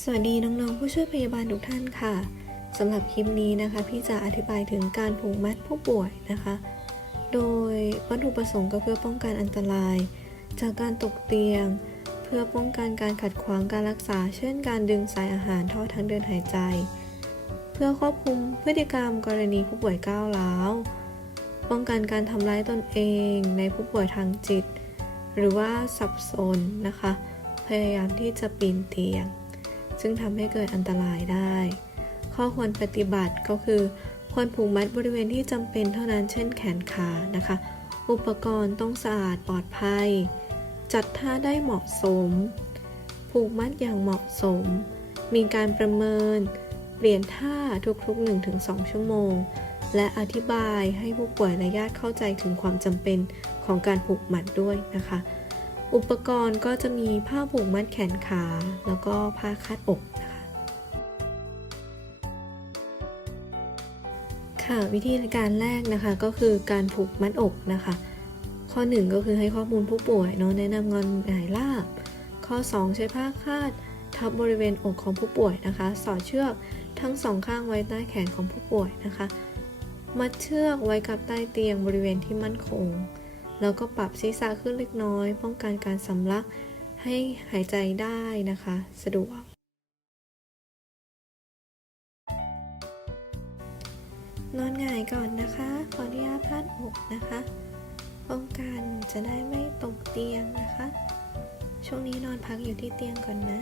สวัสดีน้องๆผู้ช่วยพยาบาลทุกท่านค่ะสำหรับคลิปนี้นะคะ พี่จะอธิบายถึงการผูกมัดผู้ป่วยนะคะ โดยวัตถุประสงค์ก็เพื่อป้องกันอันตราย จากการตกเตียง เพื่อป้องกันการขัดขวางการรักษา เช่น การดึงสายอาหารท่อทางเดินหายใจ เพื่อควบคุมพฤติกรรมกรณีผู้ป่วยก้าวร้าว ป้องกันการทำร้ายตนเองในผู้ป่วยทางจิต หรือว่าสับสนนะคะ พยายามที่จะปีนเตียง ซึ่งทำให้เกิดอันตรายได้ ข้อควรปฏิบัติก็คือ ควรผูกมัดบริเวณที่จำเป็นเท่านั้นเช่นแขนขานะคะ อุปกรณ์ต้องสะอาดปลอดภัย จัดท่าได้เหมาะสม ผูกมัดอย่างเหมาะสม มีการประเมิน เปลี่ยนท่าทุกๆ 1-2 ชั่วโมง และอธิบายให้ผู้ป่วยและญาติเข้าใจถึงความจำเป็นของการผูกมัดด้วยนะคะ อุปกรณ์ก็จะมีผ้าผูกมัดแขนขา แล้วก็ผ้าคาดอกนะคะ ค่ะวิธีการแรกนะคะก็คือการผูกมัดอกนะคะ ข้อ 1 ก็คือให้ข้อมูลผู้ป่วยเนาะแนะนำงอนหงายราบ ข้อ 2 ใช้ผ้าคาดทับบริเวณอกของผู้ป่วยนะคะ สอดเชือกทั้งสองข้างไว้ใต้แขนของผู้ป่วยนะคะ มัดเชือกไว้กับใต้เตียงบริเวณที่มั่นคง แล้วก็ปรับศีรษะขึ้นเล็กน้อย ป้องกันการสำลักให้หายใจได้นะคะ สะดวก นอนหงายก่อนนะคะ ขออนุญาตพาดอกนะคะป้องกันจะได้ไม่ตกเตียงนะคะ ช่วงนี้นอนพักอยู่ที่เตียงก่อนนะ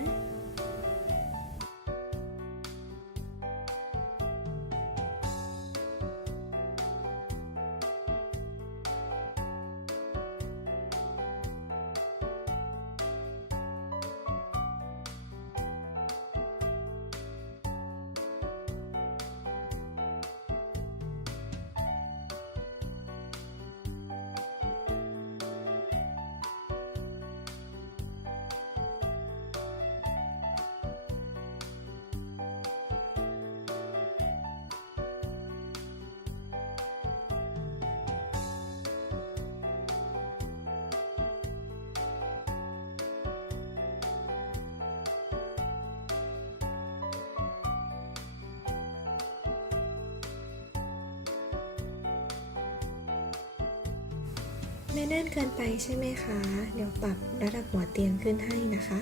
ไม่แน่นเกินไปใช่ไหมคะ เดี๋ยวปรับระดับหัวเตียงขึ้นให้นะคะ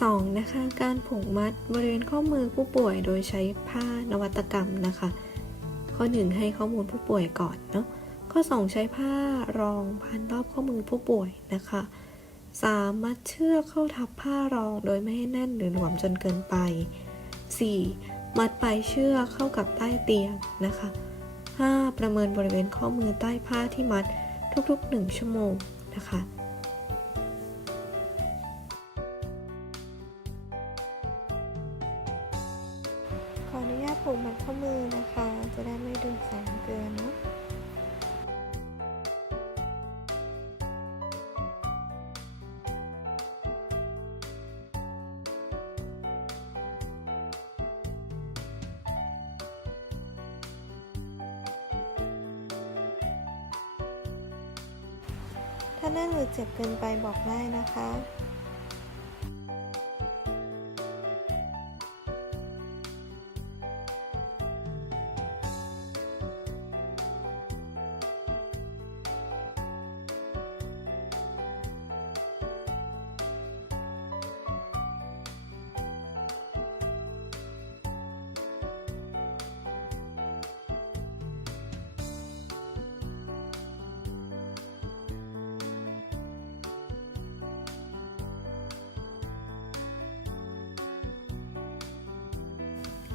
2. นะคะ การผูกมัดบริเวณข้อมือผู้ป่วยโดยใช้ผ้านวัตกรรมนะคะ ข้อ 1 ให้ข้อมูลผู้ป่วยก่อนเนาะ ข้อ 2 ใช้ผ้ารองพันรอบข้อมือผู้ป่วยนะคะ 3. มัดเชือกเข้าทับผ้ารองโดยไม่ให้แน่นหรือหลวมจนเกินไป 4. มัดปลายเชือกเข้ากับใต้เตียงนะคะ 5. ประเมินบริเวณข้อมือใต้ผ้าที่มัดทุกๆ 1 ชั่วโมงนะคะ ถ้าแน่นหรือเจ็บเกินไปบอกได้นะคะ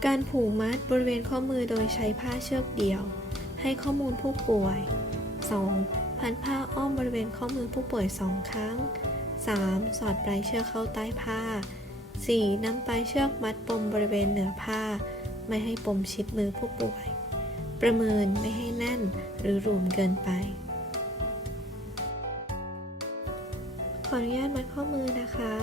การผูกมัดบริเวณข้อมือโดยใช้ผ้าเชือกเดี่ยว ให้ข้อมูลผู้ป่วย 2. พันผ้าอ้อมบริเวณข้อมือผู้ป่วย 2 ครั้ง 3. สอดปลายเชือกเข้าใต้ผ้า 4. นำปลายเชือกมัดปมบริเวณเหนือผ้า ไม่ให้ปมชิดมือผู้ป่วย ประเมินไม่ให้แน่นหรือหลวมเกินไป ขออนุญาตมัดข้อมือนะคะ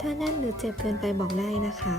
ถ้าแน่นหรือเจ็บเกินไปบอกได้นะคะ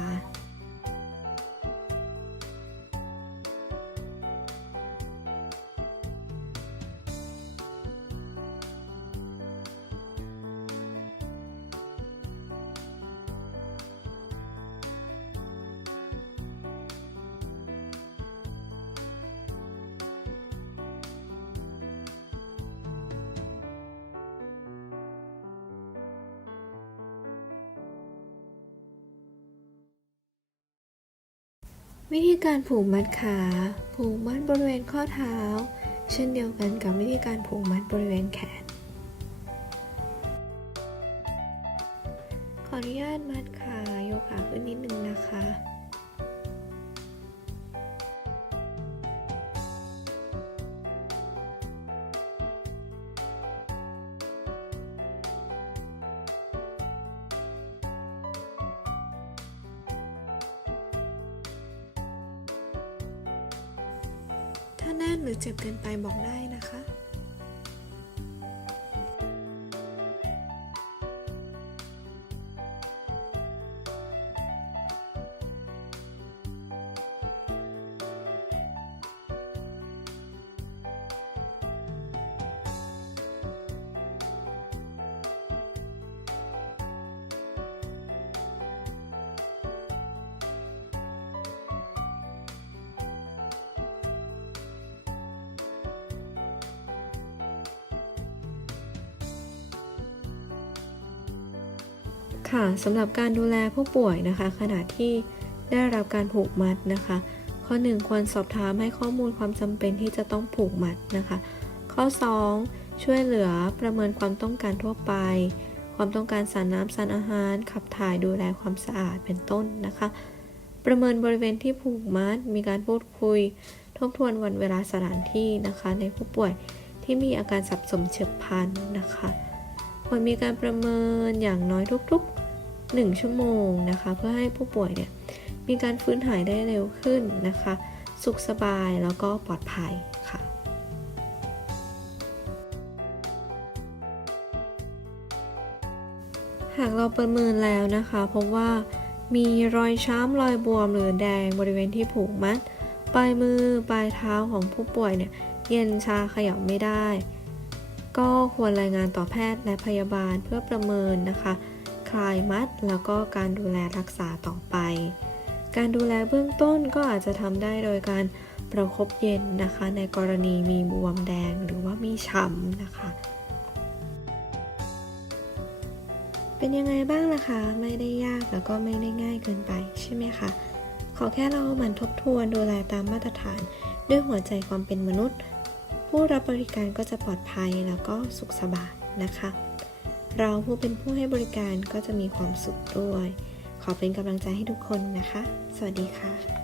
วิธีการผูกมัดขา ผูกมัดบริเวณข้อเท้า เช่นเดียวกันกับวิธีการผูกมัดบริเวณแขน ขออนุญาตมัดขายกขาขึ้นนิดนึงนะคะ ถ้าแน่นหรือเจ็บเกินไปบอกได้นะคะ ค่ะสำหรับการดูแลผู้ป่วยนะคะ ขณะที่ได้รับการผูกมัดนะคะ ข้อ 1 ควรสอบถามให้ข้อมูลความจำเป็นที่จะต้องผูกมัดนะคะ ข้อ 2 ช่วยเหลือประเมินความต้องการทั่วไป ความต้องการสารน้ำสารอาหาร ขับถ่ายดูแลความสะอาดเป็นต้นนะคะ ประเมินบริเวณที่ผูกมัด มีการพูดคุย ทบทวนวันเวลาสถานที่นะคะ ในผู้ป่วยที่มีอาการสับสนเฉียบพลันนะคะควรมีการประเมินอย่างน้อยทุกๆ 1 ชั่วโมงนะคะ เพื่อให้ผู้ป่วยเนี่ยมีการฟื้นหายได้เร็วขึ้นนะคะ สุขสบายแล้วก็ปลอดภัยค่ะหากเราประเมินแล้วนะคะพบว่ามีรอยช้ำรอยบวมหรือแดงบริเวณที่ผูกมัด ปลายมือปลายเท้าของผู้ป่วยเนี่ยเย็นชาขยับไม่ได้ ก็ควรรายงานต่อแพทย์และพยาบาลเพื่อประเมินนะคะ คลายมัด แล้วก็การดูแลรักษาต่อไป การดูแลเบื้องต้นก็อาจจะทำได้โดยการประคบเย็นนะคะ ในกรณีมีบวมแดงหรือว่ามีช้ำนะคะ เป็นยังไงบ้างล่ะคะ ไม่ได้ยากแล้วก็ไม่ได้ง่ายเกินไปใช่ไหมคะขอแค่เราหมั่นทบทวนดูแลตามมาตรฐาน ด้วยหัวใจความเป็นมนุษย์ ผู้รับบริการก็จะปลอดภัยแล้วก็สุขสบายนะคะ เราผู้เป็นผู้ให้บริการก็จะมีความสุขด้วย ขอเป็นกำลังใจให้ทุกคนนะคะ สวัสดีค่ะ